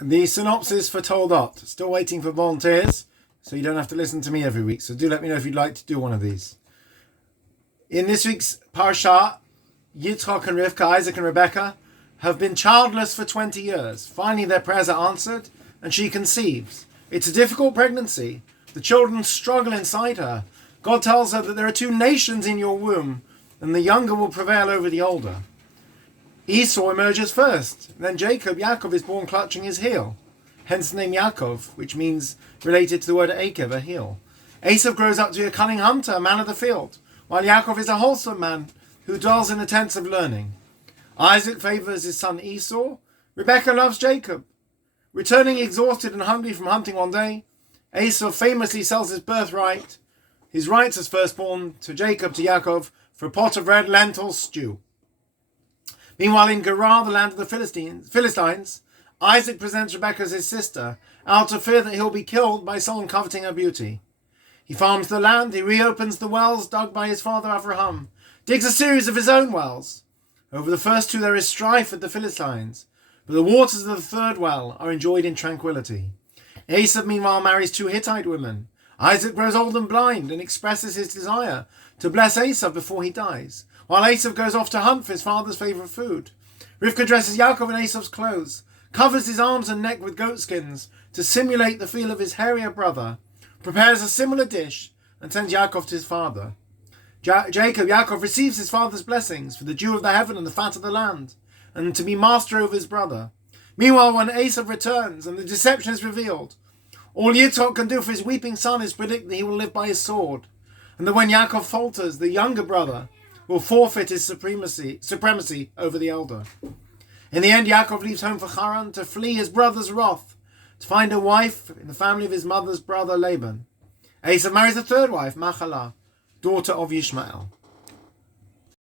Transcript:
The synopsis for Toldos. Still waiting for volunteers, so you don't have to listen to me every week. So do let me know if you'd like to do one of these. In this week's Parsha, Yitzchak and Rivka, Isaac and Rebekah, have been childless for 20 years. Finally, their prayers are answered, and she conceives. It's a difficult pregnancy. The children struggle inside her. God tells her that there are two nations in your womb, and the younger will prevail over the older. Esau emerges first. Then Jacob, Yaakov, is born clutching his heel. Hence the name Yaakov, which means, related to the word Akev, a heel. Esav grows up to be a cunning hunter, a man of the field, while Yaakov is a wholesome man who dwells in the tents of learning. Isaac favors his son Esau. Rebekah loves Jacob. Returning exhausted and hungry from hunting one day, Esau famously sells his birthright, his rights as firstborn, to Jacob, to Yaakov, for a pot of red lentil stew. Meanwhile, in Gerar, the land of the Philistines, Isaac presents Rebekah as his sister, out of fear that he'll be killed by someone coveting her beauty. He farms the land, he reopens the wells dug by his father Avraham, digs a series of his own wells. Over the first two there is strife with the Philistines, but the waters of the third well are enjoyed in tranquility. Esav meanwhile marries two Hittite women. Isaac grows old and blind and expresses his desire to bless Esav before he dies, while Esav goes off to hunt for his father's favourite food. Rivka dresses Yaakov in Esav's clothes, covers his arms and neck with goatsskins to simulate the feel of his hairier brother, prepares a similar dish, and sends Yaakov to his father. Yaakov receives his father's blessings for the dew of the heaven and the fat of the land, and to be master over his brother. Meanwhile, when Esav returns and the deception is revealed, all Yitzchak can do for his weeping son is predict that he will live by his sword, and that when Yaakov falters, the younger brother will forfeit his supremacy over the elder. In the end, Yaakov leaves home for Haran to flee his brother's wrath, to find a wife in the family of his mother's brother Laban. Esav marries a third wife, Machalah, daughter of Yishmael.